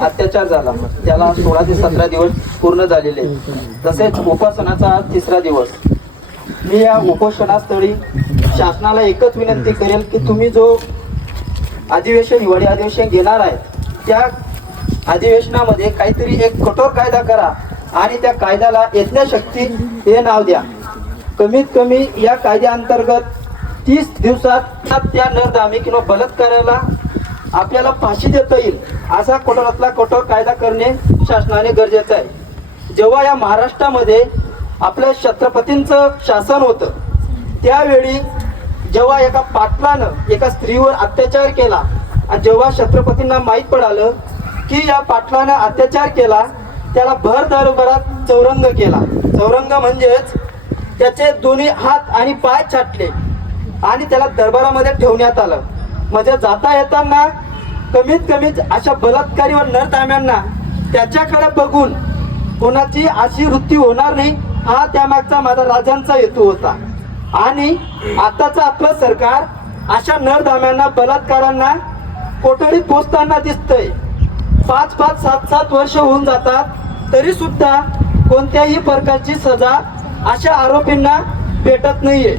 अत्याचार झाला. त्याला सोळा ते सतरा दिवस पूर्ण झालेले. तसेच उपासनाचा आज तिसरा दिवस. मी या उपोषणास्थळी शासनाला एकच विनंती करेल की तुम्ही जो अधिवेशन हिवाळी अधिवेशन घेणार आहे त्या अधिवेशनामध्ये काहीतरी एक कठोर कायदा करा आणि त्या कायद्याला यज्ञशक्ती हे नाव द्या. कमीत कमी या कायद्याअंतर्गत तीस दिवसात त्या नरदामी किंवा बलात्काराला आपल्याला फाशी देता येईल असा कठोरातला कठोर कायदा करणे शासनाने गरजेचं आहे. जेव्हा या महाराष्ट्रामध्ये आपल्या छत्रपतींचं शासन होतं त्यावेळी जेव्हा एका पाटलानं एका स्त्रीवर अत्याचार केला आणि जेव्हा छत्रपतींना माहीत पडालं की या पाटलानं अत्याचार केला त्याला भर दरबारात चौरंग केला. चौरंग म्हणजेच त्याचे दोन्ही हात आणि पाय छाटले आणि त्याला दरबारामध्ये ठेवण्यात आलं. म्हणजे जाता येताना कमीत कमी अशा बलात्कारी व नरदाम्यांना त्याच्याकडे बघून कोणाची अशी वृत्ती होणार नाही हा त्यामागचा माझा राजांचा हेतू होता. आणि आताचं आपलं सरकार अशा नरदाम्यांना बलात्कारांना कोठडीत पोचताना दिसतंय. पाच पाच सात सात वर्ष होऊन जातात तरी सुद्धा कोणत्याही प्रकारची सजा अशा आरोपींना भेटत नाहीये.